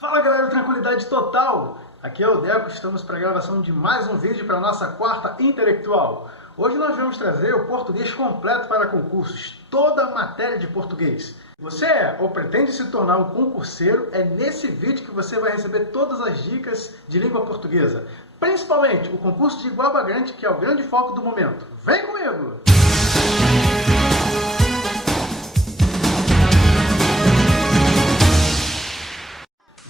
Fala galera, tranquilidade total! Aqui é o Deco, estamos para a gravação de mais um vídeo para a nossa quarta intelectual. Hoje nós vamos trazer o português completo para concursos, toda a matéria de português. Você é ou pretende se tornar um concurseiro, é nesse vídeo que você vai receber todas as dicas de língua portuguesa. Principalmente o concurso de Iguaba Grande, que é o grande foco do momento. Vem comigo!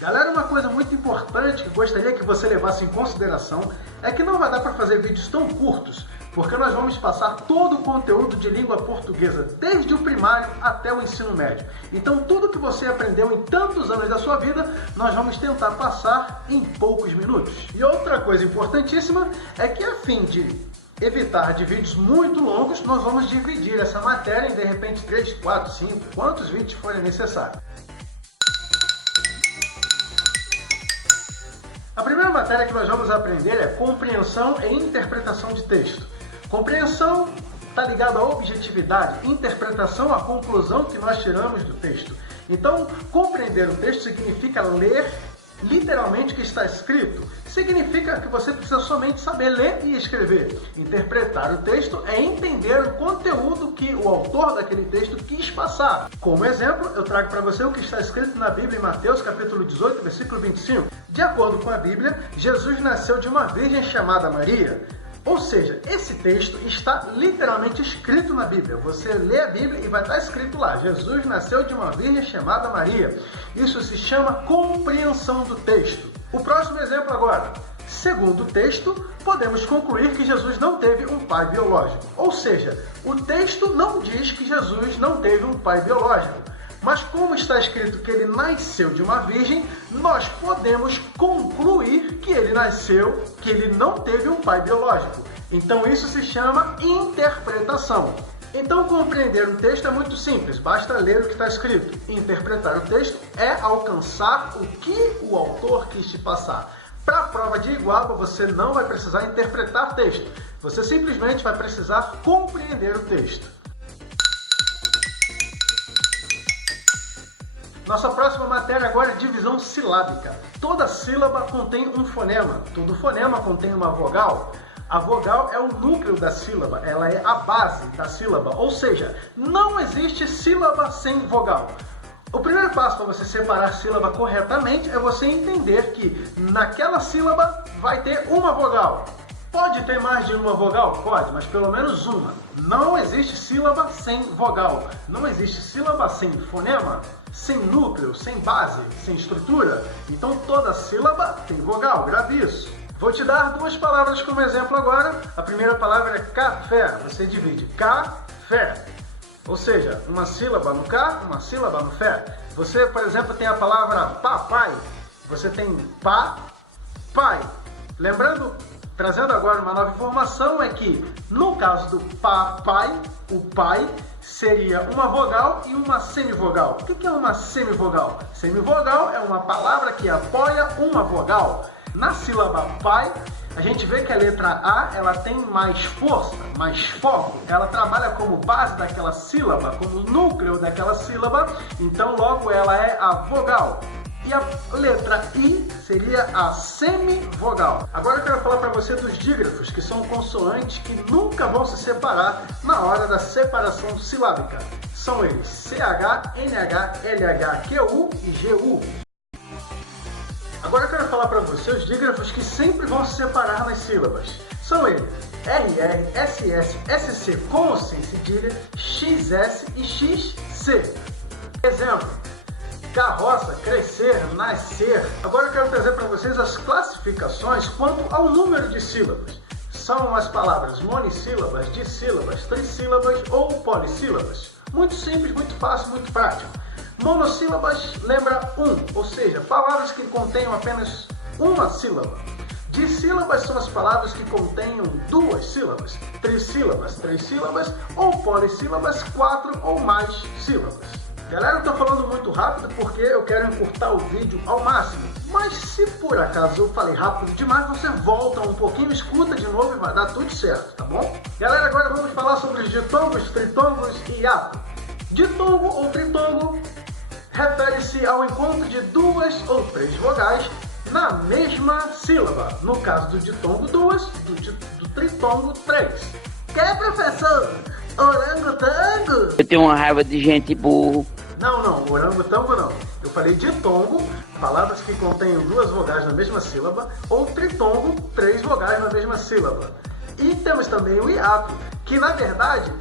Galera, uma coisa muito importante que gostaria que você levasse em consideração é que não vai dar para fazer vídeos tão curtos, porque nós vamos passar todo o conteúdo de língua portuguesa, desde o primário até o ensino médio. Então tudo que você aprendeu em tantos anos da sua vida, nós vamos tentar passar em poucos minutos. E outra coisa importantíssima é que, a fim de evitar de vídeos muito longos, nós vamos dividir essa matéria em, de repente, 3, 4, 5, quantos vídeos forem necessários. A primeira matéria que nós vamos aprender é compreensão e interpretação de texto. Compreensão está ligada à objetividade, interpretação à conclusão que nós tiramos do texto. Então, compreender o texto significa ler literalmente o que está escrito. Significa que você precisa somente saber ler e escrever. Interpretar o texto é entender o conteúdo que o autor daquele texto quis passar. Como exemplo, eu trago para você o que está escrito na Bíblia em Mateus capítulo 18, versículo 25. De acordo com a Bíblia, Jesus nasceu de uma virgem chamada Maria. Ou seja, esse texto está literalmente escrito na Bíblia. Você lê a Bíblia e vai estar escrito lá: Jesus nasceu de uma virgem chamada Maria. Isso se chama compreensão do texto. O próximo exemplo agora. Segundo o texto, podemos concluir que Jesus não teve um pai biológico. Ou seja, o texto não diz que Jesus não teve um pai biológico. Mas como está escrito que ele nasceu de uma virgem, nós podemos concluir que ele nasceu, que ele não teve um pai biológico. Então isso se chama interpretação. Então compreender um texto é muito simples, basta ler o que está escrito. Interpretar o texto é alcançar o que o autor quis te passar. Para a prova de Iguaba, você não vai precisar interpretar texto, você simplesmente vai precisar compreender o texto. Nossa próxima matéria agora é divisão silábica. Toda sílaba contém um fonema, todo fonema contém uma vogal. A vogal é o núcleo da sílaba, ela é a base da sílaba, ou seja, não existe sílaba sem vogal. O primeiro passo para você separar sílaba corretamente é você entender que naquela sílaba vai ter uma vogal. Pode ter mais de uma vogal? Pode, mas pelo menos uma. Não existe sílaba sem vogal. Não existe sílaba sem fonema, sem núcleo, sem base, sem estrutura. Então toda sílaba tem vogal, grave isso. Vou te dar duas palavras como exemplo agora. A primeira palavra é café. Você divide café. Ou seja, uma sílaba no K, uma sílaba no fé. Você, por exemplo, tem a palavra papai. Você tem pá, pai. Lembrando, trazendo agora uma nova informação, é que no caso do papai, o pai seria uma vogal e uma semivogal. O que é uma semivogal? Semivogal é uma palavra que apoia uma vogal. Na sílaba pai, a gente vê que a letra A ela tem mais força, mais foco. Ela trabalha como base daquela sílaba, como núcleo daquela sílaba. Então logo ela é a vogal. E a letra I seria a semivogal. Agora eu quero falar para você dos dígrafos, que são consoantes que nunca vão se separar na hora da separação silábica. São eles CH, NH, LH, QU e GU. Agora eu quero falar para você os dígrafos que sempre vão se separar nas sílabas. São eles RR, SS, SC com ou sem cedilha, XS e XC. Exemplo: carroça, crescer, nascer. Agora eu quero trazer para vocês as classificações quanto ao número de sílabas. São as palavras monissílabas, dissílabas, trissílabas ou polissílabas. Muito simples, muito fácil, muito prático. Monossílabas lembra um, ou seja, palavras que contenham apenas uma sílaba. Dissílabas são as palavras que contenham duas sílabas. Trissílabas, três sílabas ou polissílabas, 4 ou mais sílabas. Galera, eu estou falando muito rápido porque eu quero encurtar o vídeo ao máximo. Mas se por acaso eu falei rápido demais, você volta um pouquinho, escuta de novo e vai dar tudo certo, tá bom? Galera, agora vamos falar sobre os ditongos, tritongos e hiato. Ditongo ou tritongo refere-se ao encontro de duas ou três vogais na mesma sílaba. No caso do ditongo, duas, do tritongo, três. Que, professor? Orangotango? Eu tenho uma raiva de gente burro. Não, orangotango não. Eu falei ditongo, palavras que contêm duas vogais na mesma sílaba, ou tritongo, três vogais na mesma sílaba. E temos também o hiato, que na verdade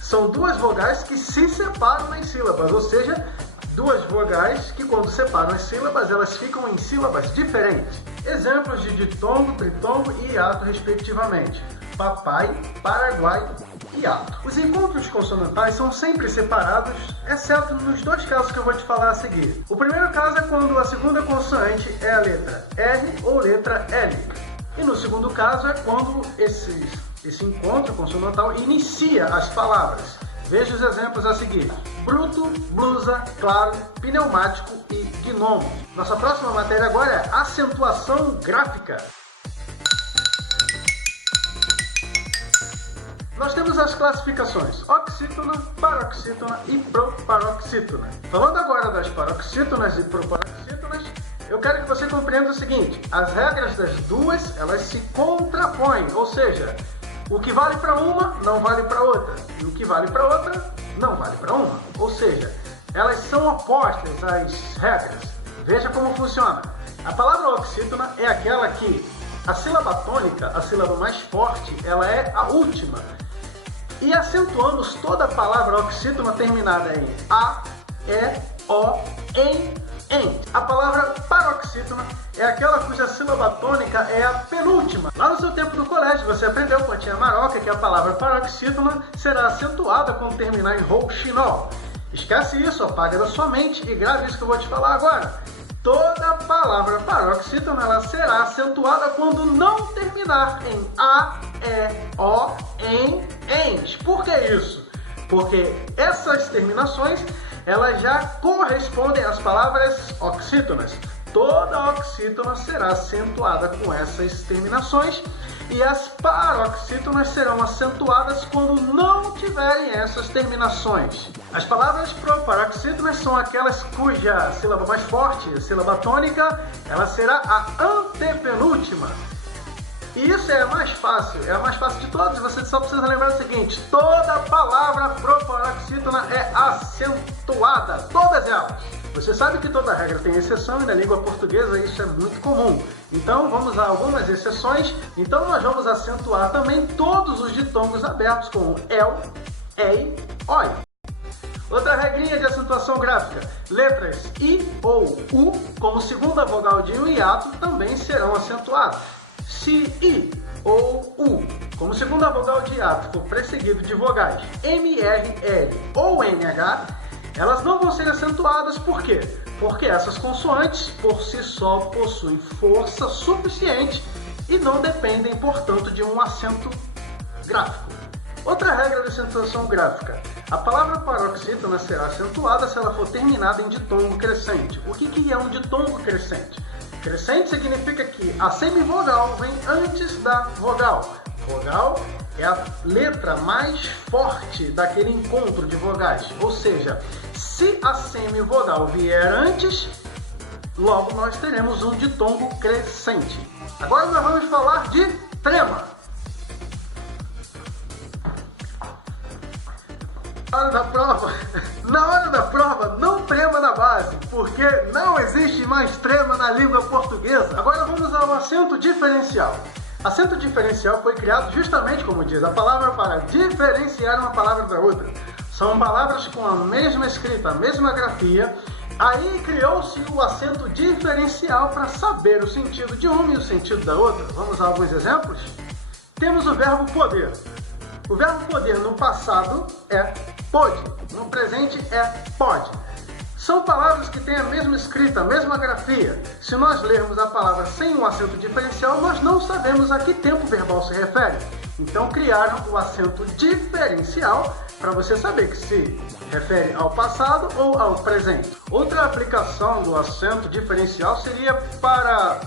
são duas vogais que se separam em sílabas, ou seja, duas vogais que quando separam as sílabas, elas ficam em sílabas diferentes. Exemplos de ditongo, tritongo e hiato, respectivamente. Papai, Paraguai, hiato. Os encontros consonantais são sempre separados, exceto nos dois casos que eu vou te falar a seguir. O primeiro caso é quando a segunda consoante é a letra R ou letra L. E no segundo caso é quando esse encontro consonantal inicia as palavras. Veja os exemplos a seguir: bruto, blusa, claro, pneumático e gnomo. Nossa próxima matéria agora é acentuação gráfica. Nós temos as classificações oxítona, paroxítona e proparoxítona. Falando agora das paroxítonas e proparoxítonas, eu quero que você compreenda o seguinte: as regras das duas, elas se contrapõem, ou seja, o que vale para uma não vale para outra, e o que vale para outra não vale para uma. Ou seja, elas são opostas às regras. Veja como funciona. A palavra oxítona é aquela que a sílaba tônica, a sílaba mais forte, ela é a última. E acentuamos toda a palavra oxítona terminada em A, E, O, em. A palavra paroxítona é aquela cuja sílaba tônica é a penúltima. Lá no seu tempo no colégio você aprendeu com a tia Maroca que a palavra paroxítona será acentuada quando terminar em rouxinol. Esquece isso, apaga da sua mente e grave isso que eu vou te falar agora. Toda palavra paroxítona ela será acentuada quando não terminar em A, E, O, em. Por que isso? Porque essas terminações elas já correspondem às palavras oxítonas. Toda oxítona será acentuada com essas terminações e as paroxítonas serão acentuadas quando não tiverem essas terminações. As palavras proparoxítonas são aquelas cuja sílaba mais forte, a sílaba tônica, ela será a antepenúltima. E isso é a mais fácil de todas. Você só precisa lembrar o seguinte: toda palavra proparoxítona é acentuada, todas elas. Você sabe que toda regra tem exceção e na língua portuguesa isso é muito comum. Então vamos a algumas exceções. Então nós vamos acentuar também todos os ditongos abertos com el, ei, oi. Outra regrinha de acentuação gráfica: letras I ou U como segunda vogal de um hiato também serão acentuadas. Se I ou U como segunda vogal de hiato for precedido de vogais M, R, L ou NH, elas não vão ser acentuadas. Por quê? Porque essas consoantes por si só possuem força suficiente e não dependem, portanto, de um acento gráfico. Outra regra de acentuação gráfica: a palavra paroxítona será acentuada se ela for terminada em ditongo crescente. O que é um ditongo crescente? Crescente significa que a semivogal vem antes da vogal. Vogal é a letra mais forte daquele encontro de vogais. Ou seja, se a semivogal vier antes, logo nós teremos um ditongo crescente. Agora nós vamos falar de trema. Na hora da prova, não trema na base, porque não existe mais trema na língua portuguesa. Agora vamos ao acento diferencial. Acento diferencial foi criado justamente, como diz a palavra, para diferenciar uma palavra da outra. São palavras com a mesma escrita, a mesma grafia. Aí criou-se o acento diferencial para saber o sentido de uma e o sentido da outra. Vamos a alguns exemplos? Temos o verbo poder. O verbo poder no passado é pôde, no presente é pode. São palavras que têm a mesma escrita, a mesma grafia. Se nós lermos a palavra sem um acento diferencial, nós não sabemos a que tempo verbal se refere. Então criaram o acento diferencial para você saber que se refere ao passado ou ao presente. Outra aplicação do acento diferencial seria para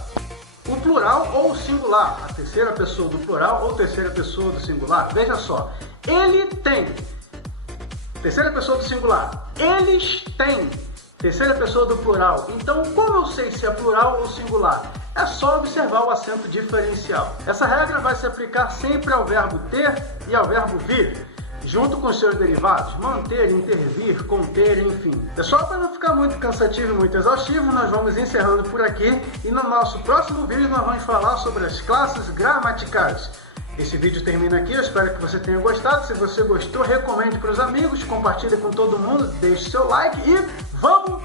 o plural ou o singular, a terceira pessoa do plural ou terceira pessoa do singular. Veja só, ele tem, terceira pessoa do singular, eles têm, Terceira pessoa do plural. Então, como eu sei se é plural ou singular? É só observar o acento diferencial. Essa regra vai se aplicar sempre ao verbo ter e ao verbo vir, junto com seus derivados, manter, intervir, conter, enfim. Pessoal, para não ficar muito cansativo e muito exaustivo, nós vamos encerrando por aqui e no nosso próximo vídeo nós vamos falar sobre as classes gramaticais. Esse vídeo termina aqui, eu espero que você tenha gostado. Se você gostou, recomende para os amigos, compartilhe com todo mundo, deixe seu like e vamos